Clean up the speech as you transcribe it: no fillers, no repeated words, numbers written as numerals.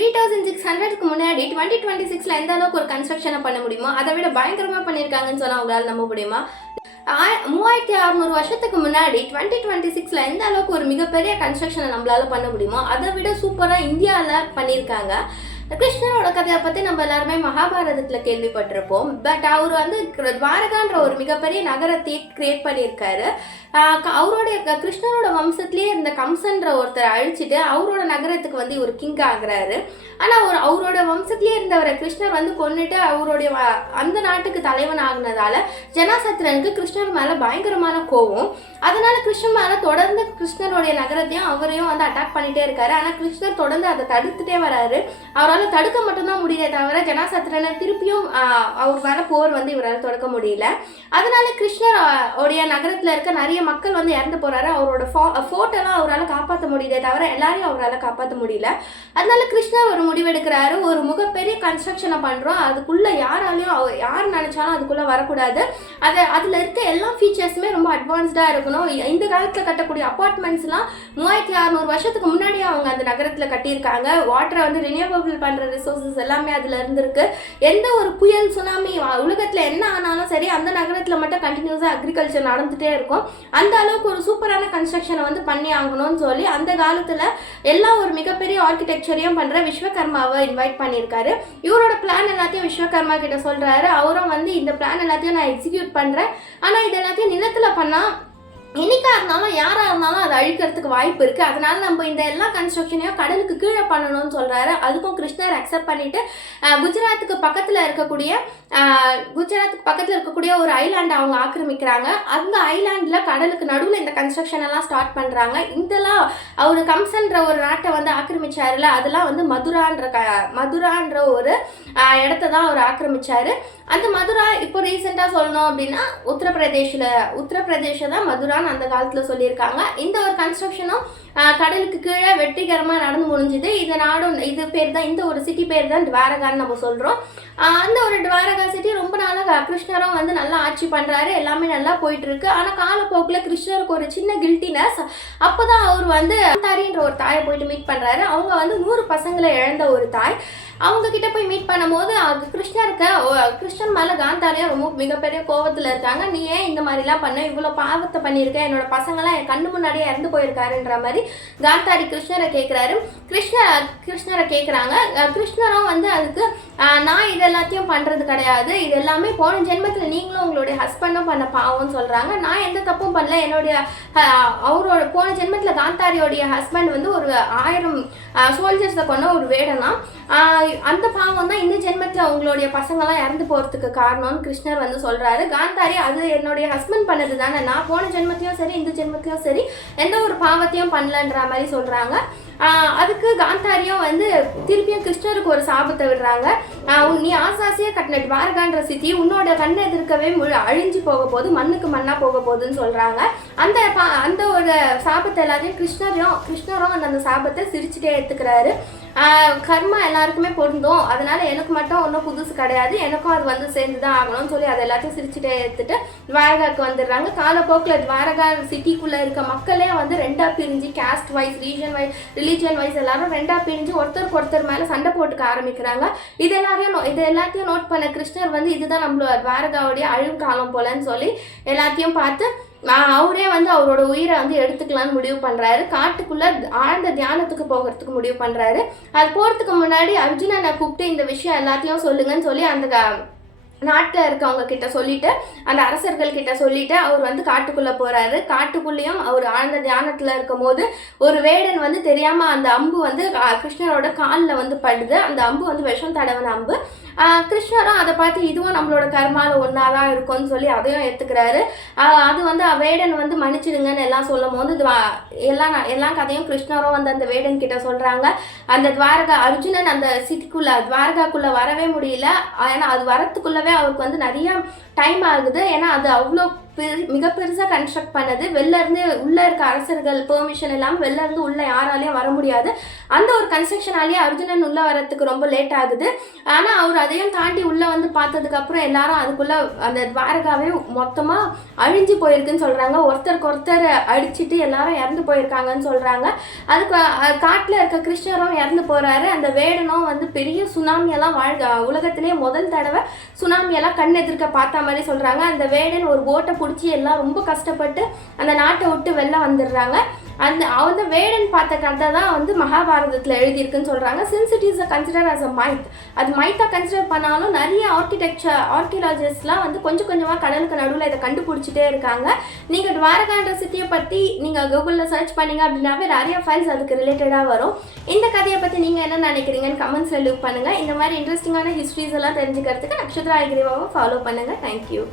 3600க்கு முன்னாடி 2026ல எந்த அளவுக்கு ஒரு கன்ஸ்ட்ரக்ஷனை பண்ண முடியுமோ அதை விட பயங்கரமாக பண்ணியிருக்காங்கன்னு சொன்னால் அவங்களால நம்ப முடியுமா? 3600 வருஷத்துக்கு முன்னாடி 2026ல எந்த அளவுக்கு ஒரு மிகப்பெரிய கன்ஸ்ட்ரக்ஷனை நம்மளால பண்ண முடியுமோ அதை விட சூப்பராக இந்தியாவில் பண்ணியிருக்காங்க. கிருஷ்ணரோட கதையை பற்றி நம்ம எல்லாருமே மகாபாரதத்தில் கேள்விப்பட்டிருப்போம். பட் அவர் வந்து துவாரகான்ற ஒரு மிகப்பெரிய நகரத்தையே கிரியேட் பண்ணியிருக்காரு. அவருடைய கிருஷ்ணரோட வம்சத்திலேயே இருந்த கம்சன்ற ஒருத்தரை அழிச்சிட்டு அவரோட நகரத்துக்கு வந்து இவர் கிங் ஆகுறாரு. ஆனால் அவரோட வம்சத்திலேயே இருந்தவரை கிருஷ்ணர் வந்து கொண்டுட்டு அவருடைய அந்த நாட்டுக்கு தலைவன் ஆகுனதால ஜனாசத்திரனுக்கு கிருஷ்ணர் மேலே பயங்கரமான கோவம். அதனால கிருஷ்ணர் மேலே தொடர்ந்து கிருஷ்ணருடைய நகரத்தையும் அவரையும் வந்து அட்டாக் பண்ணிட்டே இருக்காரு. ஆனால் கிருஷ்ணர் தொடர்ந்து அதை தடுத்துட்டே வராரு. அவரால் தடுக்க மட்டும்தான் முடியல தவிர ஜனாசத்திரனை திருப்பியும் அவர் மேலே போர் வந்து இவரால் தொடக்க முடியல. அதனால கிருஷ்ணர் உடைய நகரத்தில் இருக்க நிறைய மக்கள் வந்து இறந்து போறாரு. அவரோட ஃபோட்டோலாம் அவரால் காப்பாற்ற முடியல தவிர எல்லாரையும் அவரால் காப்பாற்ற முடியல. அதனால கிருஷ்ணர் ஒரு முடிவெடுக்கிறாரு, ஒரு மிகப்பெரிய கன்ஸ்ட்ரக்ஷனை பண்றோம், அதுக்குள்ள யாராலையும் யார் நினைச்சாலும் அதுக்குள்ள வரக்கூடாது, அதுல இருக்க எல்லா ஃபீச்சர்ஸுமே ரொம்ப அட்வான்ஸ்டா இருக்கணும். இந்த காலத்துல கட்டக்கூடிய அப்பார்ட்மெண்ட்ஸ்லாம் 3600 வருஷத்துக்கு முன்னாடியே அவங்க அந்த நகரத்துல கட்டியிருக்காங்க. வாட்டரை வந்து ரினியூவபிள் பண்ற ரிசோர்சஸ் எல்லாமே அதுல இருந்திருக்கு. எந்த ஒரு புயல் சுனாமி உலகத்துல என்ன ஆனாலும் சரி அந்த நகரத்துல மட்டும் கண்டினியூஸா அக்ரிகல்ச்சர் நடந்துட்டே இருக்கும். அந்த அளவுக்கு ஒரு சூப்பரான கன்ஸ்ட்ரக்ஷனை வந்து பண்ணி ஆகணும்னு சொல்லி அந்த காலத்துல எல்லாம் ஒரு மிகப்பெரிய ஆர்கிடெக்சரையும் பண்ற விஸ்வகர்மாவை இன்வைட் பண்ணியிருக்காரு. இவரோட பிளான் எல்லாத்தையும் விஸ்வகர்மா கிட்ட சொல்றாரு. அவரும் வந்து இந்த பிளான் எல்லாத்தையும் நான் எக்ஸிக்யூட் பண்றேன், ஆனா இது எல்லாத்தையும் நிலத்துல பண்ணா என்னைக்கா இருந்தாலும் யாராக இருந்தாலும் அதை அழிக்கிறதுக்கு வாய்ப்பு இருக்குது. அதனால நம்ம இந்த எல்லா கன்ஸ்ட்ரக்ஷனையும் கடலுக்கு கீழே பண்ணணும்னு சொல்கிறாரு. அதுக்கும் கிருஷ்ணர் அக்செப்ட் பண்ணிவிட்டு குஜராத்துக்கு பக்கத்தில் இருக்கக்கூடிய ஒரு ஐலாண்டை அவங்க ஆக்கிரமிக்கிறாங்க. அந்த ஐலாண்டில் கடலுக்கு நடுவில் இந்த கன்ஸ்ட்ரக்ஷன் எல்லாம் ஸ்டார்ட் பண்ணுறாங்க. இதெல்லாம் அவர் கம்சன்ற ஒரு நாட்டை வந்து ஆக்கிரமிச்சாருல, அதெல்லாம் வந்து மதுரான்ற ஒரு இடத்த தான் அவர் ஆக்கிரமிச்சாரு. அந்த மதுரா இப்போ ரீசெண்டாக சொல்லணும் அப்படின்னா உத்தரப்பிரதேஷ தான் மதுரா அந்த காலத்துல சொல்லியிருக்காங்க. இந்த ஒரு கன்ஸ்ட்ரக்ஷனும் கடலுக்கு கீழே வெற்றிகரமாக நடந்து முடிஞ்சுது. இது பேர் தான், இந்த ஒரு சிட்டி பேர் தான் துவாரகான்னு நம்ம சொல்றோம். அந்த ஒரு துவாரகா சிட்டி ரொம்ப நாளாக கிருஷ்ணரும் வந்து நல்லா ஆட்சி பண்றாரு, எல்லாமே நல்லா போயிட்டு இருக்கு. ஆனா காலப்போக்கில் கிருஷ்ணருக்கு ஒரு சின்ன கில்ட்டினஸ். அப்போதான் அவர் வந்து காந்தாரின்ற ஒரு தாயை போயிட்டு மீட் பண்றாரு. அவங்க வந்து 100 பசங்களை இழந்த ஒரு தாய். அவங்க கிட்ட போய் மீட் பண்ணும்போது கிருஷ்ணன் மேல காந்தாரியா ரொம்ப மிகப்பெரிய கோபத்துல இருக்காங்க. நீ ஏன் இந்த மாதிரிலாம் பண்ண, இவ்வளவு பாவத்தை பண்ணியிருக்க, என்னோட பசங்களாம் என் கண்ணு முன்னாடியே இறந்து போயிருக்காருன்ற மாதிரி காந்தாரி கிருஷ்ணரை கேட்கிறாரு. கிருஷ்ணரை கேட்குறாங்க. கிருஷ்ணரும் வந்து அதுக்கு நான் இது எல்லாத்தையும் பண்றது கிடையாது, இது எல்லாமே போன ஜென்மத்தில் நீங்களும் உங்களுடைய ஹஸ்பண்டும் பண்ண பாவம்னு சொல்றாங்க. நான் எந்த தப்பும் பண்ணல, அவரோட போன ஜென்மத்தில் காந்தாரியோடைய ஹஸ்பண்ட் வந்து ஒரு 1000 சோல்ஜர்ஸை கொண்ட ஒரு வேடனா, அந்த பாவம் தான் இந்த ஜென்மத்தில் உங்களுடைய பசங்களாம் இறந்து போகிறதுக்கு காரணம்னு கிருஷ்ணர் வந்து சொல்கிறாரு. காந்தாரி அது என்னுடைய ஹஸ்பண்ட் பண்ணது தானே, நான் போன ஜென்மத்திலையும் சரி இந்த ஜென்மத்திலையும் சரி எந்த ஒரு பாவத்தையும் பண்ணலன்ற மாதிரி சொல்கிறாங்க. அதுக்கு காந்தாரியும் வந்து திருப்பியும் கிருஷ்ணருக்கு ஒரு சாபத்தை விடுறாங்க. நீ ஆசாசியாக கட்டின துவாரகான்ற சிட்டி உன்னோட கண்ணை எதிர்க்கவே அழிஞ்சு போக போகுது, மண்ணுக்கு மண்ணாக போக போகுதுன்னு சொல்கிறாங்க. அந்த ஒரு சாபத்தை எல்லாத்தையும் கிருஷ்ணரும் அந்த சாபத்தை சிரிச்சுட்டே எடுத்துக்கிறாரு. கர்மா எல்லாருக்குமே பொருந்தும், அதனால எனக்கு மட்டும் ஒன்றும் புதுசு கிடையாது, எனக்கும் அது வந்து சேர்ந்து தான் ஆகணும்னு சொல்லி அதை எல்லாத்தையும் சிரிச்சுட்டே எடுத்துட்டு துவாரகாவுக்கு வந்துடுறாங்க. காலப்போக்கில் துவாரகா சிட்டிக்குள்ளே இருக்க மக்களே வந்து 2ஆக பிரிஞ்சு கேஸ்ட் வைஸ், ரிலீஜன் வைஸ் எல்லாரும் 2ஆக பிரிஞ்சு ஒருத்தருக்கு ஒருத்தர் மேலே சண்டை போட்டுக்க ஆரம்பிக்கிறாங்க. இது எல்லாத்தையும் நோட் பண்ண கிருஷ்ணர் வந்து இதுதான் நம்மளோட துவாரகாவுடைய அழிவு காலம் போலன்னு சொல்லி எல்லாத்தையும் பார்த்து அவரே வந்து அவரோட உயிரை வந்து எடுத்துக்கலான்னு முடிவு பண்ணுறாரு. காட்டுக்குள்ள ஆழ்ந்த தியானத்துக்கு போகிறதுக்கு முடிவு பண்ணுறாரு. அது போகிறதுக்கு முன்னாடி அர்ஜுனனை கூப்பிட்டு இந்த விஷயம் எல்லாத்தையும் சொல்லுங்கன்னு சொல்லி அந்த நாட்டில் இருக்கவங்க கிட்ட சொல்லிட்டு, அந்த அரசர்கள் கிட்ட சொல்லிட்டு அவர் வந்து காட்டுக்குள்ளே போகிறாரு. காட்டுக்குள்ளேயும் அவர் ஆழ்ந்த தியானத்தில் இருக்கும் போது ஒரு வேடன் வந்து தெரியாமல் அந்த அம்பு வந்து கிருஷ்ணரோட காலில் வந்து படுது. அந்த அம்பு வந்து விஷம் தடவின அம்பு. கிருஷ்ணரும் அதை பார்த்து இதுவும் நம்மளோட கர்மாவில் ஒன்றா தான் இருக்கும்னு சொல்லி அதையும் எடுத்துக்கிறாரு. அது வந்து வேடன் வந்து மன்னிச்சிடுங்கன்னு எல்லாம் சொல்லும் போது எல்லா கதையும் கிருஷ்ணரும் வந்து அந்த வேடன் கிட்ட சொல்கிறாங்க. அந்த அர்ஜுனன் அந்த துவாரகாக்குள்ளே வரவே முடியல. ஏன்னா அது வரத்துக்குள்ளவே அவருக்கு வந்து நிறைய டைம் ஆகுது. ஏன்னா அது அவ்வளோ மிக பெருசாக கன்ஸ்ட்ரக்ட் பண்ணது. வெளில இருந்து உள்ளே இருக்க அரசர்கள் பெர்மிஷன் இல்லாமல் வெளில இருந்து உள்ளே யாராலையும் வர முடியாது. அந்த ஒரு கன்ஸ்ட்ரக்ஷனாலேயே அர்ஜுனன் உள்ளே வரத்துக்கு ரொம்ப லேட் ஆகுது. ஆனால் அவர் அதையும் தாண்டி உள்ளே வந்து பார்த்ததுக்கப்புறம் எல்லாரும் அதுக்குள்ளே அந்த துவாரகாவே மொத்தமாக அழிஞ்சு போயிருக்குன்னு சொல்கிறாங்க. ஒருத்தருக்கு ஒருத்தர் அடிச்சுட்டு எல்லாரும் இறந்து போயிருக்காங்கன்னு சொல்கிறாங்க. அதுக்கு காட்டில் இருக்க கிருஷ்ணரும் இறந்து போகிறாரு. அந்த வேடனும் வந்து பெரிய சுனாமியெல்லாம் உலகத்திலேயே முதல் தடவை சுனாமியெல்லாம் கண் எதிர்க்க பார்த்த மாதிரி சொல்கிறாங்க. அந்த வேடன் ஒரு போட்டை பிடிச்சி எல்லாம் ரொம்ப கஷ்டப்பட்டு அந்த நாட்டை விட்டு வெளில வந்துடுறாங்க. அந்த வேடன் பார்த்த கதை தான் வந்து மகாபாரதத்தில் எழுதியிருக்குன்னு சொல்கிறாங்க. Since it is consider as a myth, அது மைத்தாக கன்சிடர் பண்ணாலும் நிறைய ஆர்கியாலஜிஸ்ட்லாம் வந்து கொஞ்சம் கொஞ்சமாக கடலுக்கு நடுவில் இதை கண்டுபிடிச்சிட்டே இருக்காங்க. நீங்கள் துவாரகான்ற சிட்டியை பற்றி நீங்கள் கூகுளில் சர்ச் பண்ணிங்க அப்படின்னாவே நிறைய ஃபைல்ஸ் அதுக்கு ரிலேட்டடாக வரும். இந்த கதையை பற்றி நீங்கள் என்ன நினைக்கிறீங்கன்னு கமெண்ட்ஸில் லீவ் பண்ணுங்கள். இந்த மாதிரி இன்ட்ரெஸ்டிங்கான ஹிஸ்ட்ரிஸ் எல்லாம் தெரிஞ்சுக்கிறதுக்கு நக்ஷத்ரா ஐகிரிவாவை ஃபாலோ பண்ணுங்கள். தேங்க்யூ.